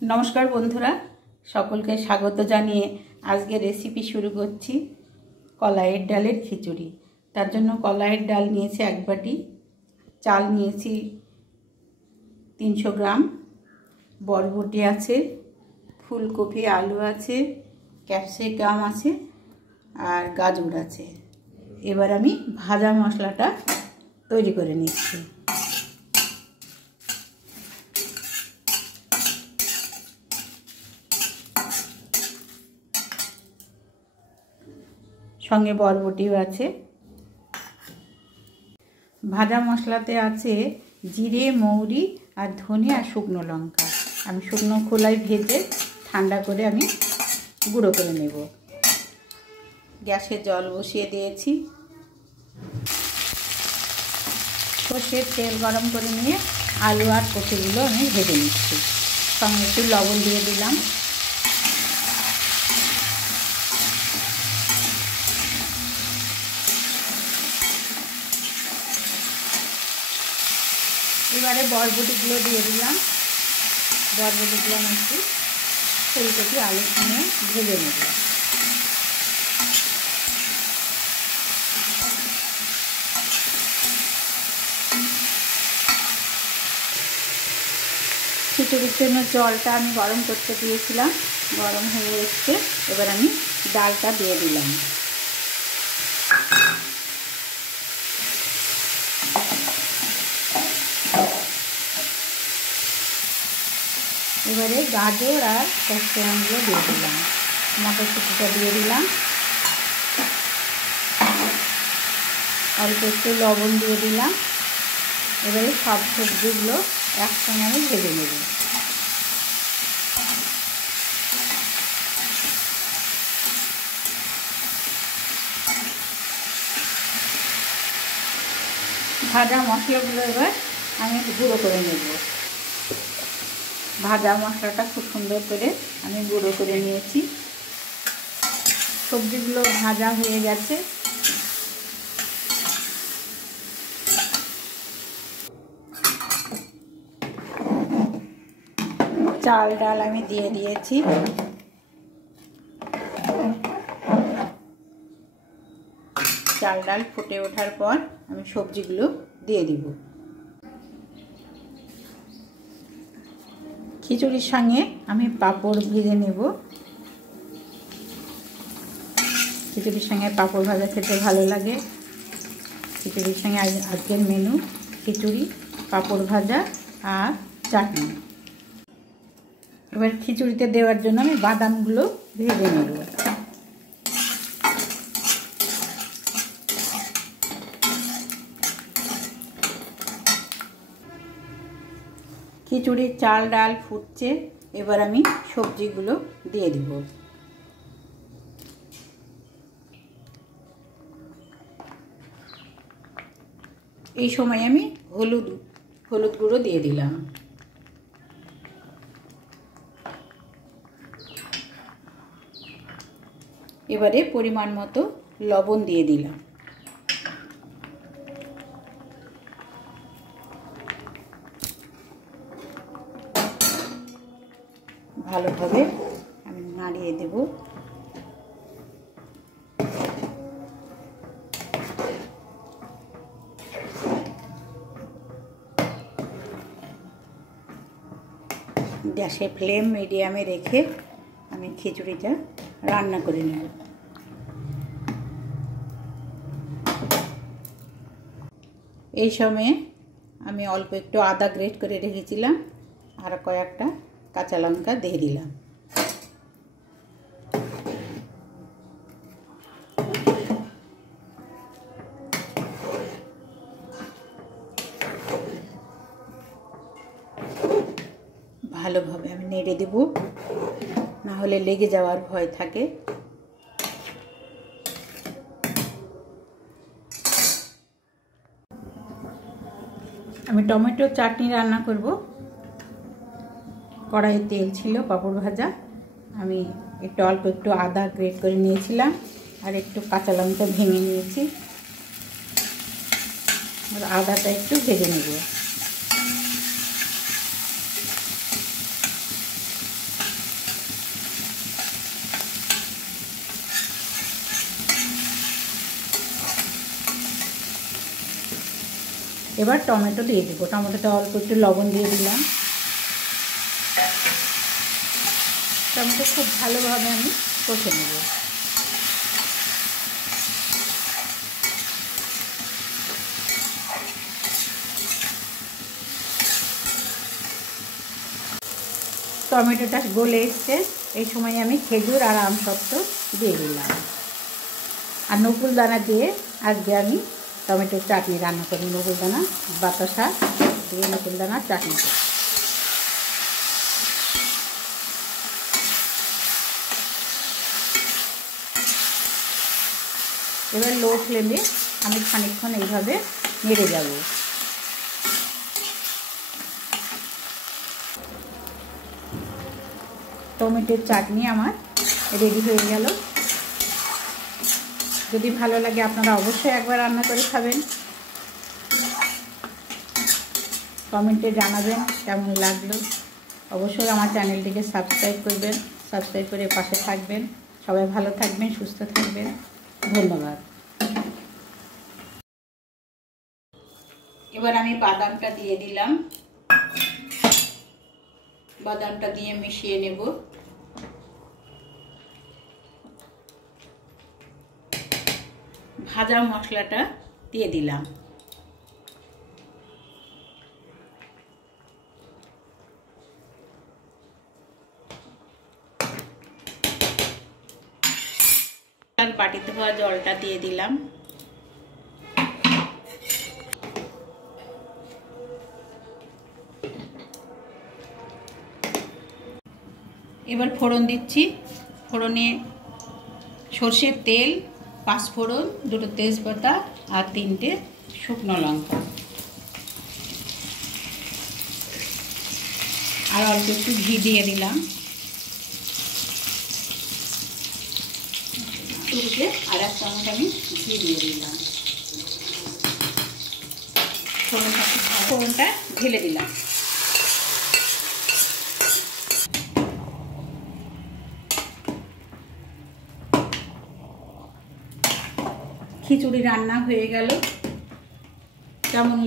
नमस्कार बंधुरा सकलके स्वागत जानिए आज के रेसिपि शुरू करছি कलाइर डालेर खिचुड़ी। तार जन्य कलाइर डाल निয়েছি एक बाटी, चाल निয়েছি 300 ग्राम, बरबटी आछे, फुलकपि आलू आछे, कैप्सिकाम आछे और गाजर आछे। एबार आमी भाजा मशलाटा तैरी करे निচ্ছি। संगे बरबटिও আছে। भाजा मशलाते आछे जिरे, मौरी और धने और शुकनो लंका। आमी शुकनो खोलाय भेजे ठंडा करे आमी गुঁড়ো करे नेब। गैसे जल बसिए दिएছি। সরষের তেল गरम करे निয়ে आलू और कपिগুলো आमी भेजे निচ্ছি। संगे एकटु लवण दिए दिलाम। এবারে বরবটিগুলো দিয়ে দিলাম। বরবটিগুলো আমি একটু ফুলকপি আলুর সঙ্গে ভেজে নেব। খিচুড়ির জন্য জলটা আমি গরম করতে দিয়েছিলাম, গরম হয়ে এসছে। এবার আমি ডালটা দিয়ে দিলাম। এবারে গাজর আর ক্যাপসিকামগুলো দিয়ে দিলাম, মটরশুঁটিটা দিয়ে দিলাম, অল্প একটু লবণ দিয়ে দিলাম। এবারে সব সবজিগুলো একসঙ্গে আমি ভেজে নেব। ভাজা মশলাগুলো এবার আমি গুঁড়ো করে নেব। भाजा मशलाटा खूब सुंदर करे आमी गुঁড়ো करे निয়েছি। सब्जिगुलो भाजा হয়ে গেছে। চাল ডাল আমি দিয়ে দিয়েছি। চাল ডাল ফুটে ওঠার পর আমি সবজিগুলো দিয়ে দিব। খিচুড়ির সঙ্গে আমি পাঁপড় ভেজে নেব। খিচুড়ির সঙ্গে পাঁপড় ভাজা খেতে ভালো লাগে। খিচুড়ির সঙ্গে আজকের মেনু খিচুড়ি, পাঁপড় ভাজা আর চাটনি। এবার খিচুড়িতে দেওয়ার জন্য আমি বাদামগুলো ভেজে নেব। খিচুড়ির চাল ডাল ফুটছে, এবার আমি সবজিগুলো দিয়ে দিব। এই সময় আমি হলুদ গুঁড়ো দিয়ে দিলাম। এবারে পরিমাণ মতো লবণ দিয়ে দিলাম। ভালোভাবে আমি নাড়িয়ে দেব। গ্যাসের ফ্লেম মিডিয়ামে রেখে আমি খিচুড়িটা রান্না করে নেব। এই সময়ে আমি অল্প একটু আদা গ্রেট করে রেখেছিলাম আর কয়েকটা কাঁচা লঙ্কা দিয়ে দিলাম। ভালোভাবে আমি নেড়ে দেব, না হলে লেগে যাওয়ার ভয় থাকে। আমি টমেটো চাটনি রান্না করব। কড়াইয়ে তেল ছিল, পাঁপড় ভাজা, আমি একটু অল্প একটু আদা গ্রেট করে নিয়েছিলাম আর একটু কাঁচা লঙ্কা ভেঙে নিয়েছি। আর আদাটা একটু ভেজে নেব। এবার টমেটো দিয়ে দেবো। টমেটোতে অল্প একটু লবণ দিয়ে দিলাম। টমেটো খুব ভালোভাবে আমি কষে নেব। টমেটোটা গলে এসছে, এই সময় আমি খেজুর আর আমসত্ত্ব দিয়ে দিলাম। আর নকুল দানা দিয়ে আজকে আমি টমেটোর চাটনি রান্না করি। নকুল দানা, বাতাসা দিয়ে নকুল দানার চাটনি করি। এবার লো ফ্লেমে আমি খানিকক্ষণ এইভাবে নেড়ে যাব। টমেটোর চাটনি আমার রেডি হয়ে গেল। যদি ভালো লাগে আপনারা অবশ্যই একবার রান্না করে খাবেন। কমেন্টে জানাবেন কেমন লাগলো। অবশ্যই আমার চ্যানেলটিকে সাবস্ক্রাইব করবেন, সাবস্ক্রাইব করে পাশে থাকবেন। সবাই ভালো থাকবেন, সুস্থ থাকবেন। ধন্যবাদ। এবার আমি বাদামটা দিয়ে দিলাম। বাদামটা দিয়ে মিশিয়ে নেব। ভাজা মশলাটা দিয়ে দিলাম। আর বাটিতে হওয়া জলটা দিয়ে দিলাম। এবার ফোড়ন দিচ্ছি। ফোড়নে সর্ষের তেল, পাঁচফোড়ন, দুটো তেজপাতা আর 3টে শুকনো লঙ্কা আর অল্প একটু ঘি দিয়ে দিলাম। তুলতে আর 1 চামচ আমি ঘি দিয়ে দিলাম। ফোড়নটা ঢেলে দিলাম। খিচুড়ি রান্না হয়ে গেল। কেমন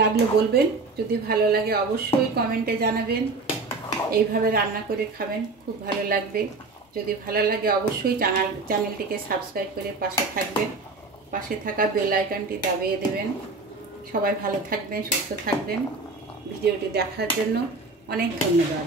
লাগলো বলবেন। যদি ভালো লাগে অবশ্যই কমেন্টে জানাবেন। এইভাবে রান্না করে খাবেন, খুব ভালো লাগবে। যদি ভালো লাগে অবশ্যই চ্যানেলটিকে সাবস্ক্রাইব করে পাশে থাকবেন। পাশে থাকা বেল আইকনটি দাবিয়ে দেবেন। সবাই ভালো থাকবেন, সুস্থ থাকবেন। ভিডিওটি দেখার জন্য অনেক ধন্যবাদ।